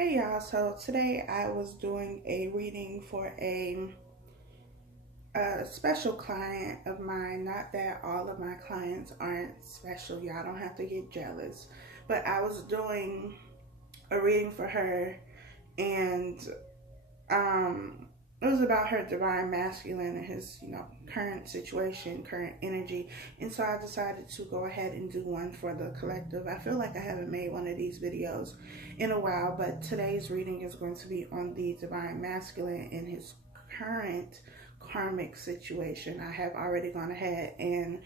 Hey y'all, so today I was doing a reading for a special client of mine. Not that all of my clients aren't special, y'all don't have to get jealous, but I was doing a reading for her, and it was about her divine masculine and his, current situation, current energy. And so I decided to go ahead and do one for the collective. I feel like I haven't made one of these videos in a while, but today's reading is going to be on the divine masculine and his current karmic situation. I have already gone ahead and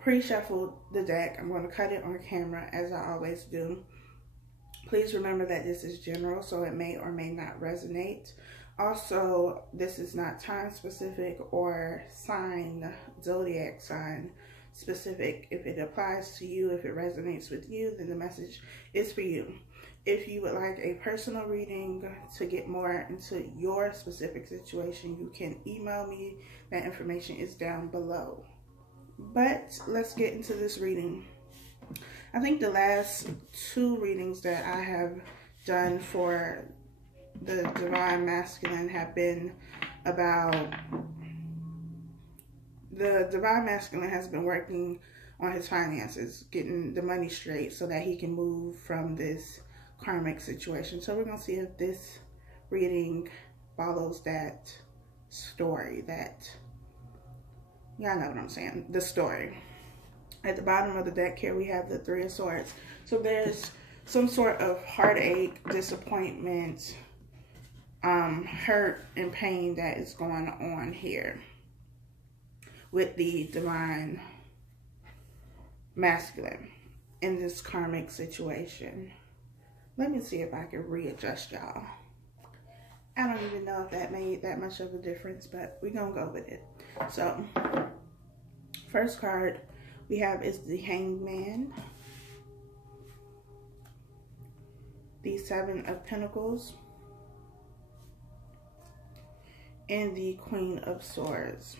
pre-shuffled the deck. I'm going to cut it on camera as I always do. Please remember that this is general, so it may or may not resonate. Also, this is not time specific or sign, zodiac sign specific. If it applies to you, if it resonates with you, then the message is for you. If you would like a personal reading to get more into your specific situation, you can email me. That information is down below. But let's get into this reading. I think the last two readings that I have done for the divine masculine have been about, the divine masculine has been working on his finances, getting the money straight so that he can move from this karmic situation. So we're going to see if this reading follows that story, that, y'all know what I'm saying, the story. At the bottom of the deck here, we have the Three of Swords. So there's some sort of heartache, disappointment, hurt and pain that is going on here with the divine masculine in this karmic situation. Let me see if I can readjust y'all. I don't even know if that made that much of a difference, but we're going to go with it. So, first card we have is the Hanged Man, the Seven of Pentacles, and the Queen of Swords.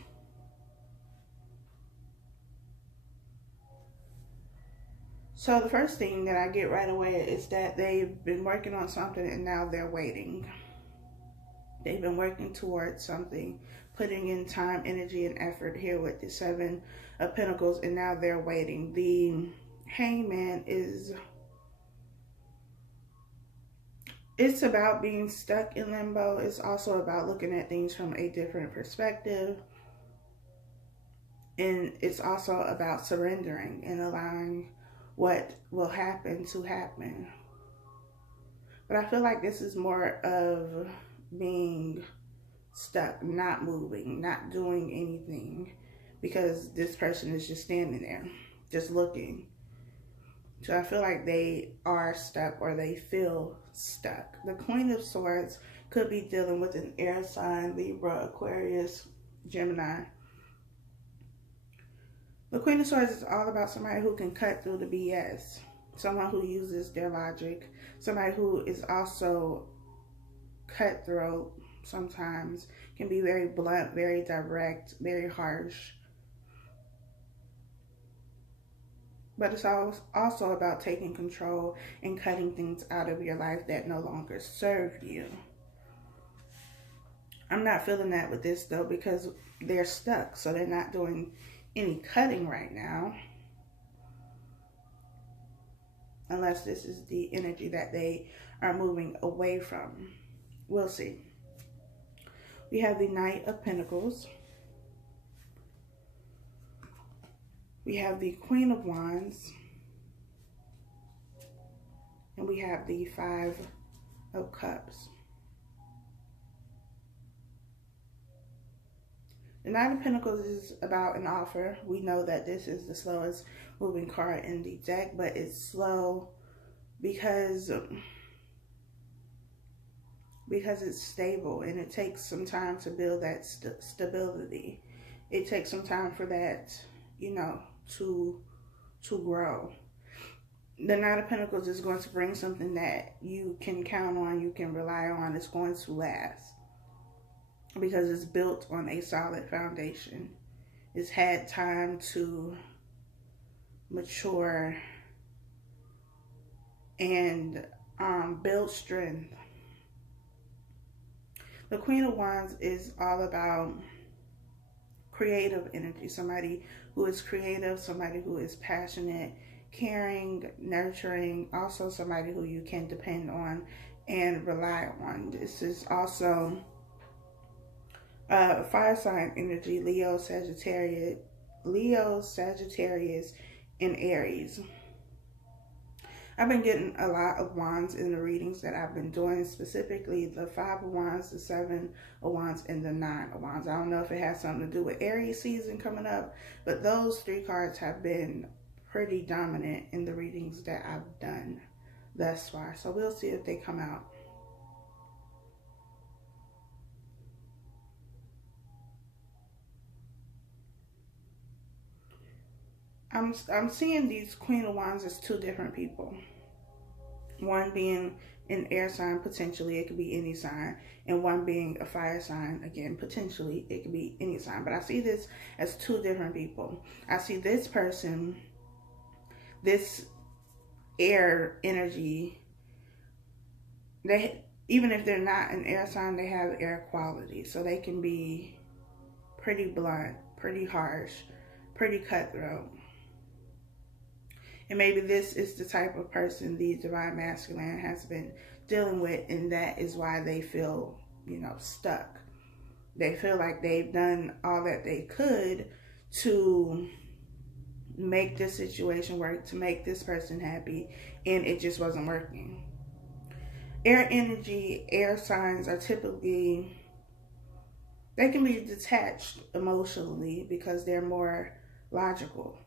So the first thing that I get right away is that they've been working on something and now they're waiting. They've been working towards something, putting in time, energy, and effort here with the Seven of Pentacles, and now they're waiting. The Hangman it's about being stuck in limbo. It's also about looking at things from a different perspective. And it's also about surrendering and allowing what will happen to happen. But I feel like this is more of being stuck, not moving, not doing anything, because this person is just standing there, just looking. So I feel like they are stuck, or they feel stuck. The Queen of Swords could be dealing with an air sign, Libra, Aquarius, Gemini. The Queen of Swords is all about somebody who can cut through the BS, someone who uses their logic, somebody who is also cutthroat sometimes, can be very blunt, very direct, very harsh. But it's also about taking control and cutting things out of your life that no longer serve you. I'm not feeling that with this though, because they're stuck, so they're not doing any cutting right now. Unless this is the energy that they are moving away from. We'll see. We have the Knight of Pentacles. We have the Queen of Wands. And we have the Five of Cups. The Knight of Pentacles is about an offer. We know that this is the slowest moving card in the deck, but it's slow because it's stable, and it takes some time to build that stability. It takes some time for that, to grow. The Knight of Pentacles is going to bring something that you can count on, you can rely on. It's going to last because it's built on a solid foundation. It's had time to mature and build strength. The Queen of Wands is all about creative energy. Somebody who is creative, somebody who is passionate, caring, nurturing, also somebody who you can depend on and rely on. This is also fire sign energy, Leo, Sagittarius, and Aries. I've been getting a lot of wands in the readings that I've been doing, specifically the 5 of Wands, the 7 of Wands, and the 9 of Wands. I don't know if it has something to do with Aries season coming up, but those 3 cards have been pretty dominant in the readings that I've done thus far. So we'll see if they come out. I'm seeing these Queen of Wands as 2 different people. One being an air sign, potentially, it could be any sign. And one being a fire sign, again, potentially, it could be any sign. But I see this as 2 different people. I see this person, this air energy, even if they're not an air sign, they have air quality. So they can be pretty blunt, pretty harsh, pretty cutthroat. And maybe this is the type of person the Divine Masculine has been dealing with, and that is why they feel, you know, stuck. They feel like they've done all that they could to make this situation work, to make this person happy, and it just wasn't working. Air energy, air signs are typically, they can be detached emotionally because they're more logical.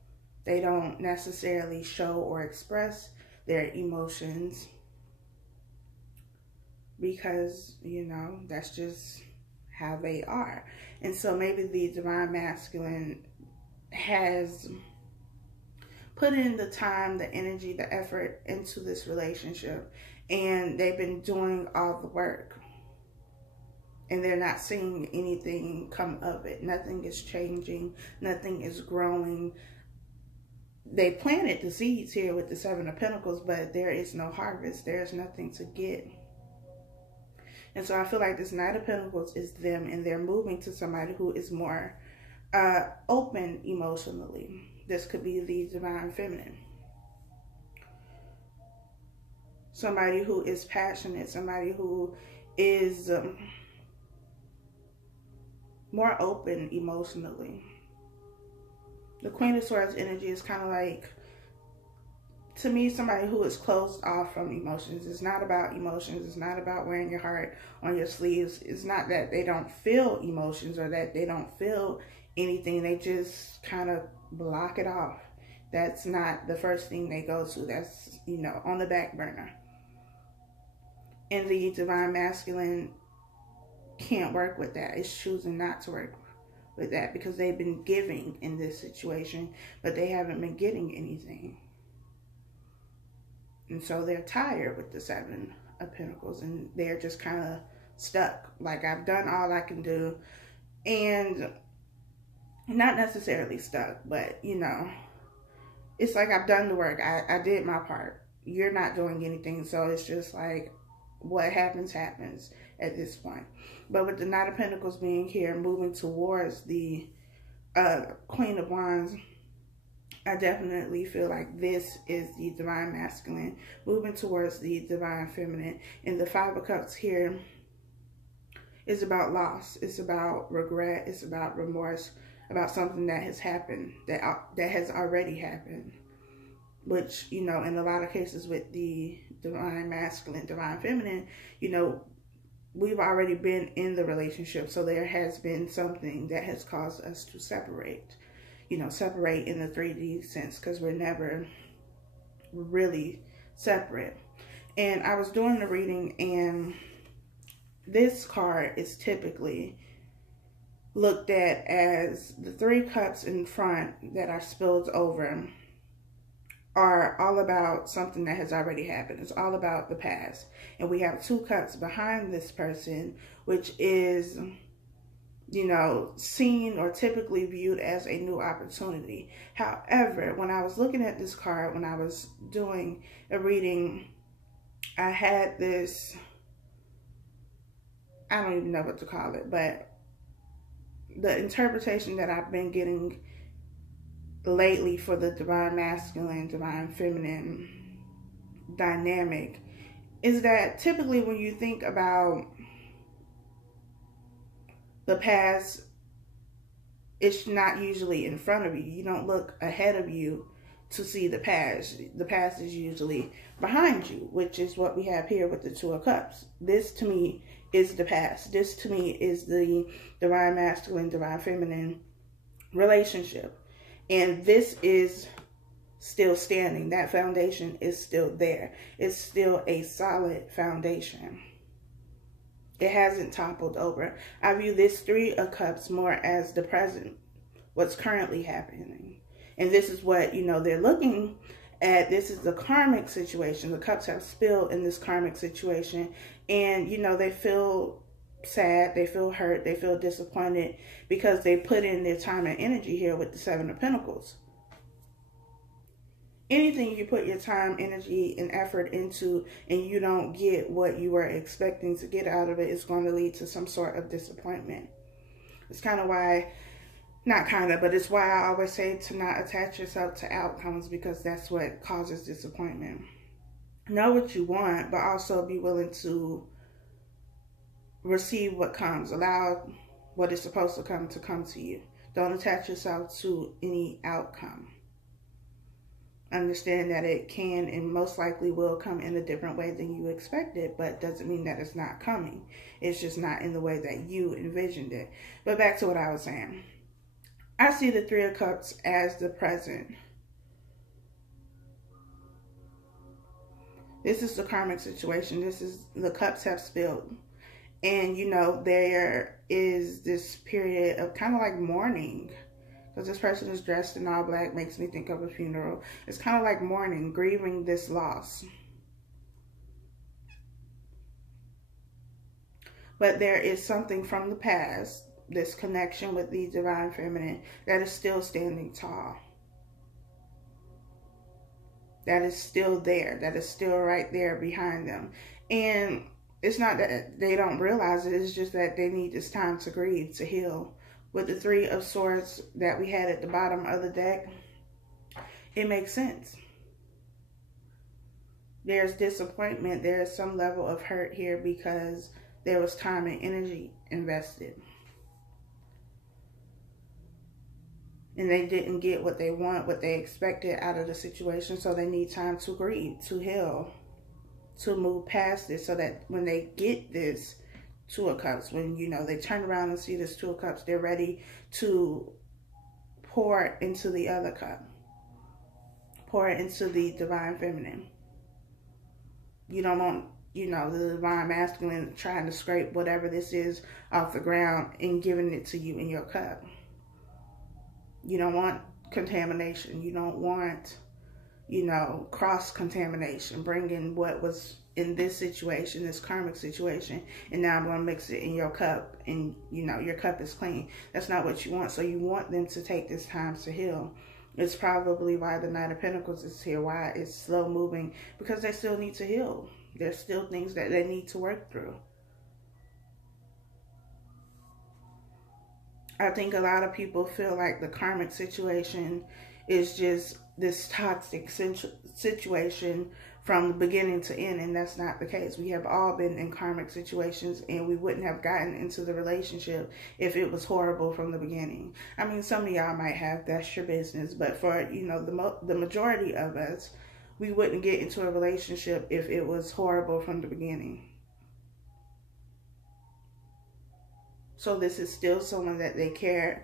They don't necessarily show or express their emotions because, you know, that's just how they are. And so maybe the Divine Masculine has put in the time, the energy, the effort into this relationship, and they've been doing all the work. And they're not seeing anything come of it. Nothing is changing. Nothing is growing. They planted the seeds here with the 7 of Pentacles, but there is no harvest. There's nothing to get. And so I feel like this Knight of Pentacles is them, and they're moving to somebody who is more open emotionally. This could be the Divine Feminine. Somebody who is passionate, somebody who is more open emotionally. The Queen of Swords energy is kind of like, to me, somebody who is closed off from emotions. It's not about emotions. It's not about wearing your heart on your sleeves. It's not that they don't feel emotions or that they don't feel anything. They just kind of block it off. That's not the first thing they go to. That's, you know, on the back burner. And the Divine Masculine can't work with that. It's choosing not to work with that because they've been giving in this situation, but they haven't been getting anything. And so they're tired with the 7 of Pentacles, and they're just kind of stuck. Like, I've done all I can do, and not necessarily stuck, but, you know, it's like I've done the work. I did my part. You're not doing anything, so it's just like, what happens, happens at this point. But with the Knight of Pentacles being here, moving towards the Queen of Wands, I definitely feel like this is the Divine Masculine moving towards the Divine Feminine. And the 5 of Cups here is about loss. It's about regret. It's about remorse, about something that has happened, that has already happened. Which, you know, in a lot of cases with the Divine Masculine, Divine Feminine, you know, we've already been in the relationship. So there has been something that has caused us to separate. You know, separate in the 3D sense, because we're never really separate. And I was doing the reading, and this card is typically looked at as the 3 cups in front that are spilled over are all about something that has already happened. It's all about the past. And we have 2 cups behind this person, which is, you know, seen or typically viewed as a new opportunity. However, when I was looking at this card, when I was doing a reading, I had this, I don't even know what to call it, but the interpretation that I've been getting lately for the divine masculine, divine feminine dynamic is that typically when you think about the past, it's not usually in front of you. You don't look ahead of you to see the past. The past is usually behind you, which is what we have here with the Two of Cups. This to me is the past. This to me is the divine masculine, divine feminine relationship. And this is still standing. That foundation is still there. It's still a solid foundation. It hasn't toppled over. I view this Three of Cups more as the present, what's currently happening. And this is what, they're looking at. This is the karmic situation. The cups have spilled in this karmic situation. And, they feel sad, they feel hurt, they feel disappointed because they put in their time and energy here with the Seven of Pentacles. Anything you put your time, energy, and effort into and you don't get what you were expecting to get out of it, it's going to lead to some sort of disappointment. It's kind of why, but it's why I always say to not attach yourself to outcomes, because that's what causes disappointment. Know what you want, but also be willing to receive what comes. Allow what is supposed to come to you. Don't attach yourself to any outcome. Understand that it can and most likely will come in a different way than you expected, but doesn't mean that it's not coming. It's just not in the way that you envisioned it. But back to what I was saying. I see the Three of Cups as the present. This is the karmic situation. This is the cups have spilled. And, there is this period of kind of like mourning. Because this person is dressed in all black, makes me think of a funeral. It's kind of like mourning, grieving this loss. But there is something from the past, this connection with the divine feminine, that is still standing tall. That is still there. That is still right there behind them. And it's not that they don't realize it. It's just that they need this time to grieve, to heal. With the Three of Swords that we had at the bottom of the deck, it makes sense. There's disappointment. There's some level of hurt here because there was time and energy invested. And they didn't get what they want, what they expected out of the situation. So they need time to grieve, to heal, to move past this so that when they get this Two of Cups, when, they turn around and see this Two of Cups, they're ready to pour into the other cup. Pour into the divine feminine. You don't want, the divine masculine trying to scrape whatever this is off the ground and giving it to you in your cup. You don't want contamination. You don't want, cross-contamination, bringing what was in this situation, this karmic situation, and now I'm going to mix it in your cup, and, your cup is clean. That's not what you want. So you want them to take this time to heal. It's probably why the Knight of Pentacles is here, why it's slow moving, because they still need to heal. There's still things that they need to work through. I think a lot of people feel like the karmic situation is just this toxic situation from the beginning to end, and that's not the case. We have all been in karmic situations, and we wouldn't have gotten into the relationship if it was horrible from the beginning. I mean, some of y'all might have, that's your business, but for, the majority of us, we wouldn't get into a relationship if it was horrible from the beginning. So this is still someone that they cared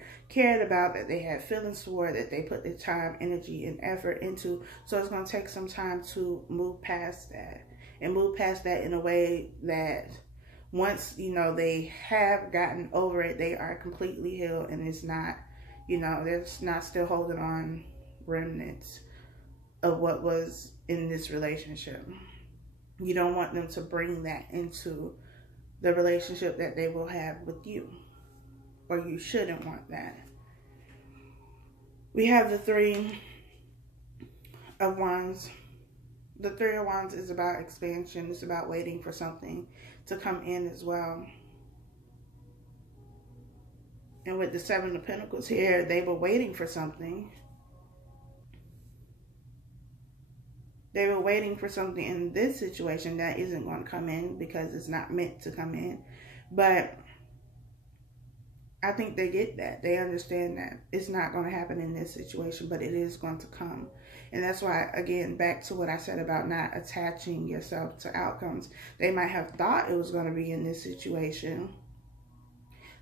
about, that they had feelings for, that they put their time, energy, and effort into. So it's going to take some time to move past that. And move past that in a way that once, they have gotten over it, they are completely healed. And it's not, they're not still holding on remnants of what was in this relationship. You don't want them to bring that into the relationship that they will have with you, or you shouldn't want that. We have the Three of Wands. The Three of Wands is about expansion. It's about waiting for something to come in as well. And with the Seven of Pentacles here, they were waiting for something. They were waiting for something in this situation that isn't going to come in because it's not meant to come in. But I think they get that. They understand that it's not going to happen in this situation, but it is going to come. And that's why, again, back to what I said about not attaching yourself to outcomes. They might have thought it was going to be in this situation,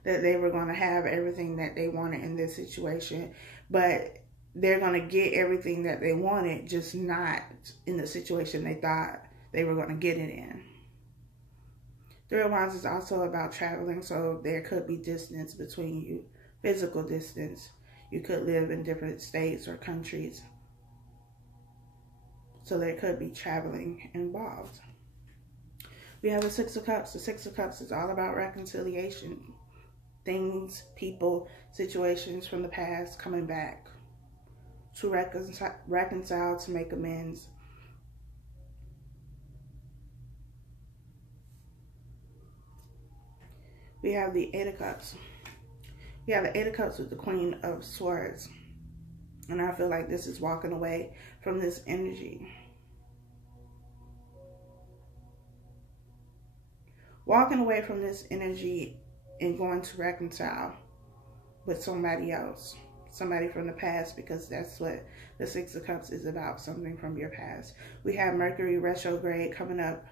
that they were going to have everything that they wanted in this situation, but they're going to get everything that they wanted, just not in the situation they thought they were going to get it in. Three of Wands is also about traveling, so there could be distance between you, physical distance. You could live in different states or countries, so there could be traveling involved. We have the Six of Cups. The Six of Cups is all about reconciliation. Things, people, situations from the past coming back to reconcile, to make amends. We have the Eight of Cups. We have the Eight of Cups with the Queen of Swords. And I feel like this is walking away from this energy. Walking away from this energy and going to reconcile with somebody else. Somebody from the past, because that's what the Six of Cups is about, something from your past. We have Mercury retrograde coming up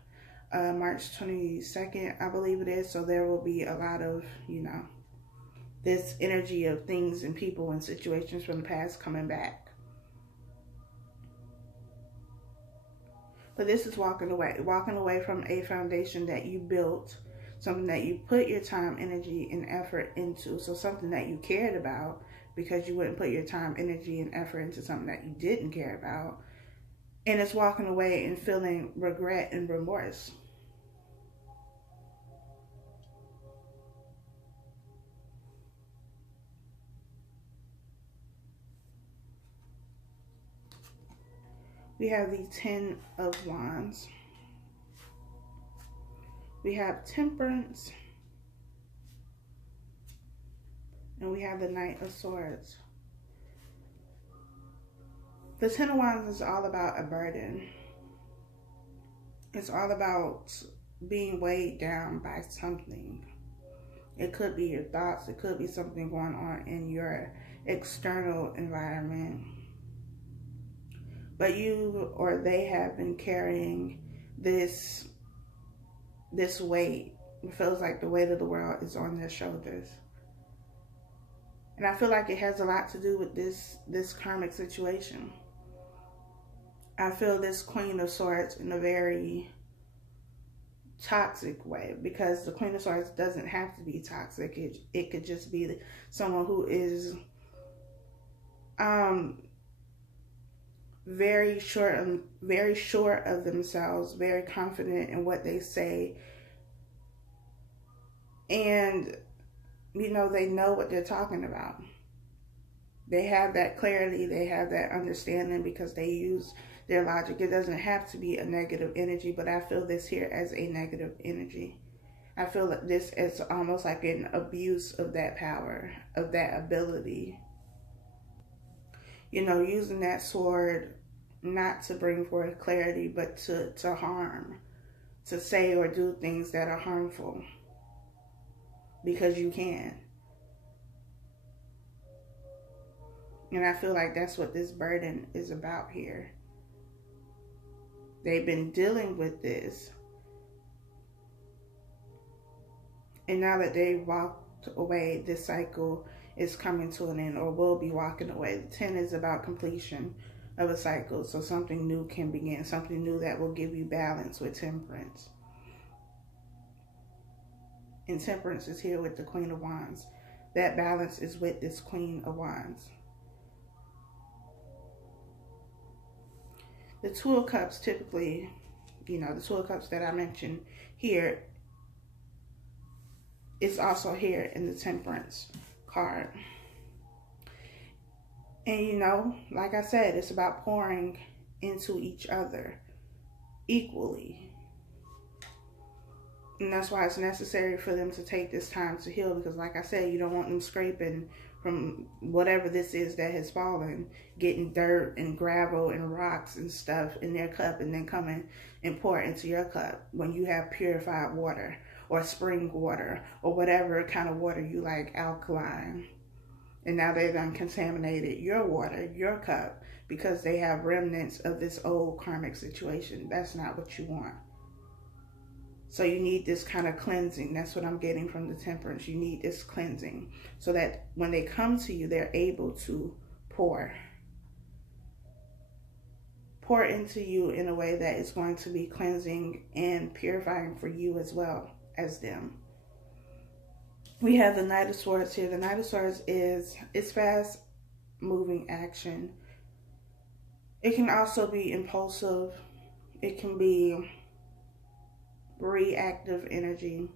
March 22nd, I believe it is. So there will be a lot of, you know, this energy of things and people and situations from the past coming back. But this is walking away from a foundation that you built, something that you put your time, energy, and effort into. So something that you cared about, because you wouldn't put your time, energy, and effort into something that you didn't care about. And it's walking away and feeling regret and remorse. We have the Ten of Wands. We have Temperance. And we have the Knight of Swords. The Ten of Wands is all about a burden. It's all about being weighed down by something. It could be your thoughts. It could be something going on in your external environment. But you or they have been carrying this weight. It feels like the weight of the world is on their shoulders. And I feel like it has a lot to do with this karmic situation. I feel this Queen of Swords in a very toxic way, because the Queen of Swords doesn't have to be toxic. It could just be someone who is very sure of themselves, very confident in what they say, and you know, they know what they're talking about. They have that clarity, they have that understanding, because they use their logic. It doesn't have to be a negative energy, but I feel this here as a negative energy. I feel that this is almost like an abuse of that power, of that ability. You know, using that sword not to bring forth clarity, but to harm, to say or do things that are harmful, because you can. And I feel like that's what this burden is about here. They've been dealing with this, and now that they've walked away, this cycle is coming to an end, or will be walking away. The 10 is about completion of a cycle, so something new can begin, something new that will give you balance with Temperance. And Temperance is here with the Queen of Wands. That balance is with this Queen of Wands. The Two of Cups, typically, you know, the Two of Cups that I mentioned here is also here in the Temperance card. And, you know, like I said, it's about pouring into each other. equally. And that's why it's necessary for them to take this time to heal, because like I said, you don't want them scraping from whatever this is that has fallen, getting dirt and gravel and rocks and stuff in their cup, and then coming and pour it into your cup when you have purified water or spring water or whatever kind of water you like, alkaline. And now they've done contaminated your water, your cup, because they have remnants of this old karmic situation. That's not what you want. So you need this kind of cleansing. That's what I'm getting from the Temperance. You need this cleansing so that when they come to you, they're able to pour into you in a way that is going to be cleansing and purifying for you as well as them. We have the Knight of Swords here. The Knight of Swords it's fast moving action. It can also be impulsive. It can be reactive energy,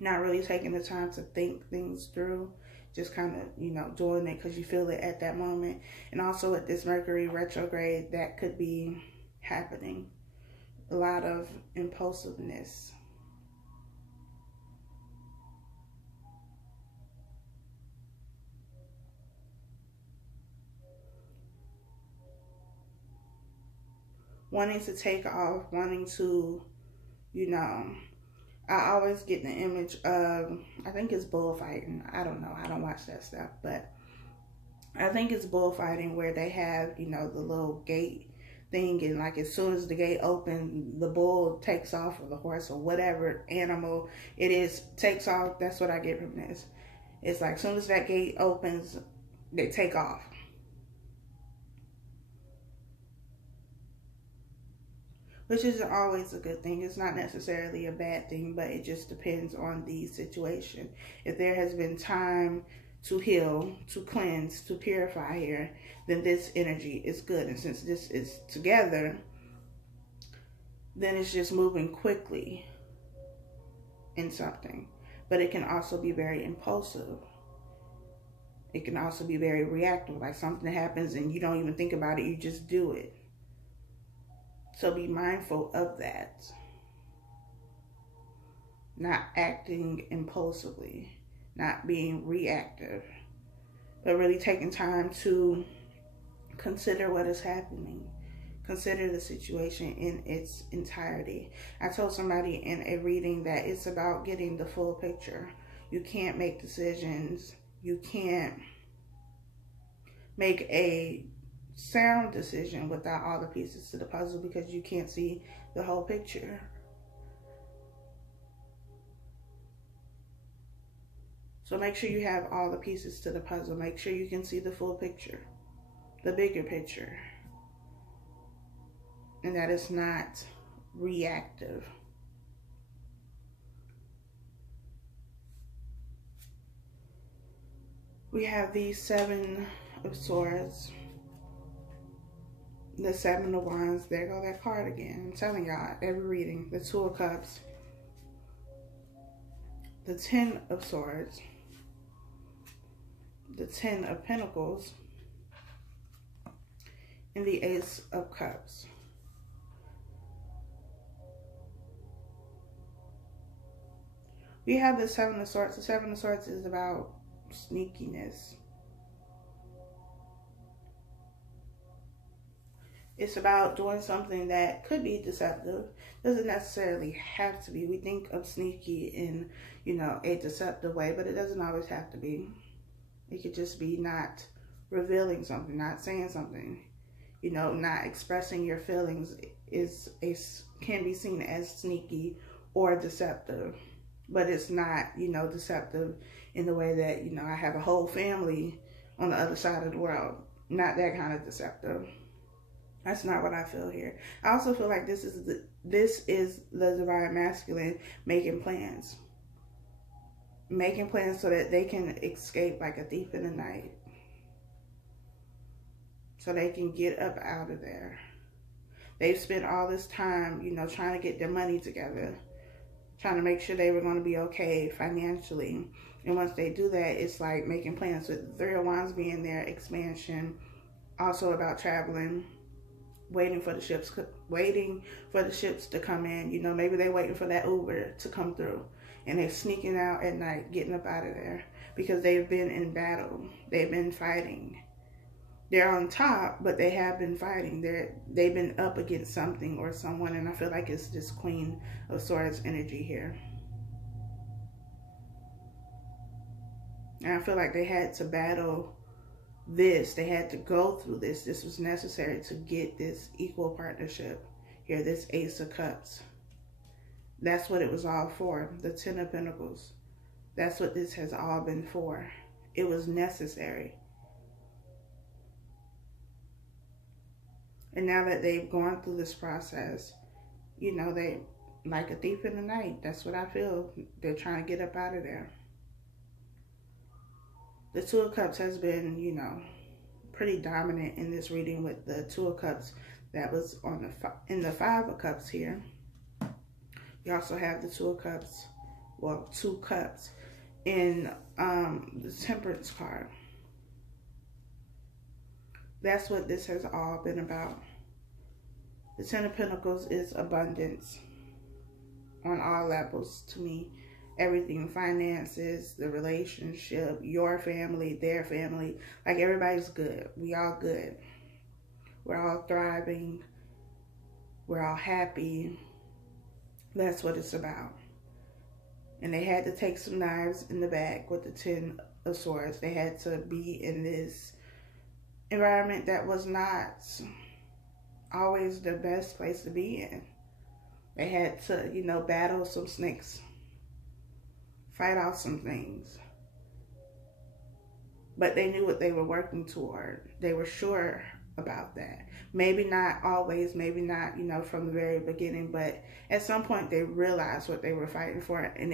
not really taking the time to think things through, just kind of, you know, doing it because you feel it at that moment. And also with this Mercury retrograde, that could be happening. A lot of impulsiveness. Wanting to take off, wanting to, you know, I always get the image of, I think it's bullfighting. I don't know. I don't watch that stuff, but I think it's bullfighting where they have, you know, the little gate thing, and like as soon as the gate opens, the bull takes off, or the horse or whatever animal it is takes off. That's what I get from this. It's like as soon as that gate opens, they take off. Which isn't always a good thing. It's not necessarily a bad thing, but it just depends on the situation. If there has been time to heal, to cleanse, to purify here, then this energy is good. And since this is together, then it's just moving quickly in something. But it can also be very impulsive. It can also be very reactive. Like something happens and you don't even think about it, you just do it. So be mindful of that. Not acting impulsively, not being reactive, but really taking time to consider what is happening. Consider the situation in its entirety. I told somebody in a reading that it's about getting the full picture. You can't make decisions. You can't make a sound decision without all the pieces to the puzzle, because you can't see the whole picture. So make sure you have all the pieces to the puzzle. Make sure you can see the full picture, the bigger picture, and that it's not reactive. We have the Seven of Swords. The Seven of Wands. There go that card again. I'm telling y'all, every reading. The Two of Cups. The Ten of Swords. The Ten of Pentacles. And the Ace of Cups. We have the Seven of Swords. The Seven of Swords is about sneakiness. It's about doing something that could be deceptive. Doesn't necessarily have to be. We think of sneaky in, you know, a deceptive way, but it doesn't always have to be. It could just be not revealing something, not saying something. You know, not expressing your feelings can be seen as sneaky or deceptive. But it's not, you know, deceptive in the way that, you know, I have a whole family on the other side of the world. Not that kind of deceptive. That's not what I feel here. I also feel like this is the divine masculine making plans. Making plans so that they can escape like a thief in the night. So they can get up out of there. They've spent all this time, you know, trying to get their money together. Trying to make sure they were going to be okay financially. And once they do that, it's like making plans with the Three of Wands being their expansion. Also about traveling. waiting for the ships to come in. You know, maybe they're waiting for that Uber to come through, and they're sneaking out at night, getting up out of there because they've been in battle. They've been fighting. They're on top, but they have been fighting. They've been up against something or someone, and I feel like it's this Queen of Swords energy here. And I feel like they had to battle this. They had to go through this. This was necessary to get this equal partnership here, this Ace of Cups. That's what it was all for, the Ten of Pentacles. That's what this has all been for. It was necessary. And now that they've gone through this process, you know, they like a thief in the night. That's what I feel. They're trying to get up out of there. The Two of Cups has been, you know, pretty dominant in this reading with the Two of Cups that was on in the Five of Cups here. You also have the Two of Cups, well, Two Cups in the Temperance card. That's what this has all been about. The Ten of Pentacles is abundance on all levels to me. Everything, finances, the relationship, your family, their family. Like, everybody's good. We all good. We're all thriving. We're all happy. That's what it's about. And they had to take some knives in the back with the Ten of Swords. They had to be in this environment that was not always the best place to be in. They had to, you know, battle some snakes, fight out some things. But they knew what they were working toward. They were sure about that. Maybe not always, maybe not, you know, from the very beginning, but at some point they realized what they were fighting for, and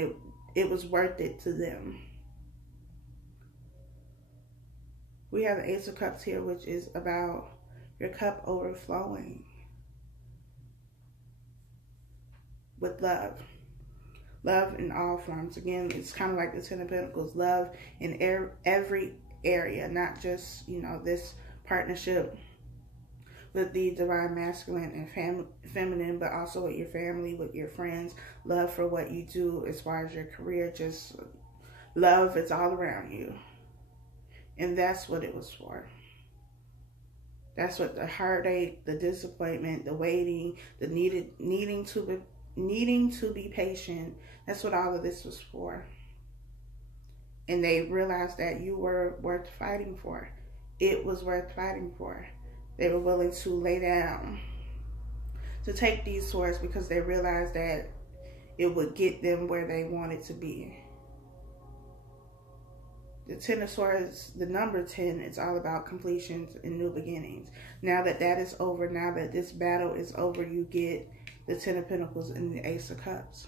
it was worth it to them. We have the Ace of Cups here, which is about your cup overflowing with love. Love in all forms. Again, it's kind of like the Ten of Pentacles. Love in every area, not just, you know, this partnership with the Divine Masculine and Feminine, but also with your family, with your friends. Love for what you do as far as your career. Just love, it's all around you. And that's what it was for. That's what the heartache, the disappointment, the waiting, the needing to be patient, that's what all of this was for. And they realized that you were worth fighting for. It was worth fighting for. They were willing to lay down, to take these swords, because they realized that it would get them where they wanted to be. The Ten of Swords, the number 10, it's all about completions and new beginnings. Now that that is over, now that this battle is over, you get the Ten of Pentacles and the Ace of Cups.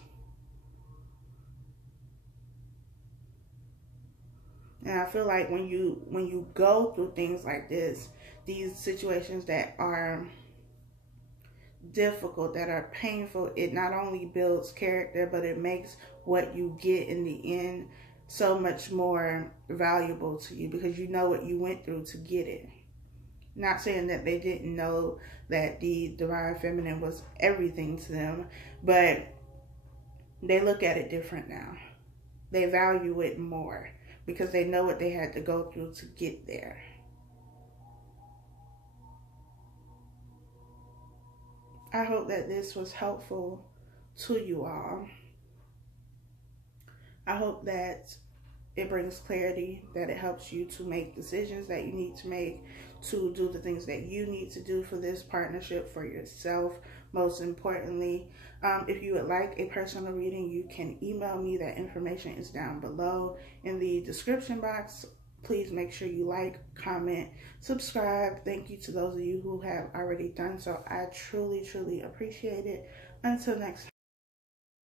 And I feel like when you go through things like this, these situations that are difficult, that are painful, it not only builds character, but it makes what you get in the end so much more valuable to you, because you know what you went through to get it. Not saying that they didn't know that the Divine Feminine was everything to them, but they look at it different now. They value it more because they know what they had to go through to get there. I hope that this was helpful to you all. I hope that it brings clarity, that it helps you to make decisions that you need to make, to do the things that you need to do for this partnership, for yourself, most importantly. If you would like a personal reading, you can email me. That information is down below in the description box. Please make sure you like, comment, subscribe. Thank you to those of you who have already done so. I truly, truly appreciate it. Until next time.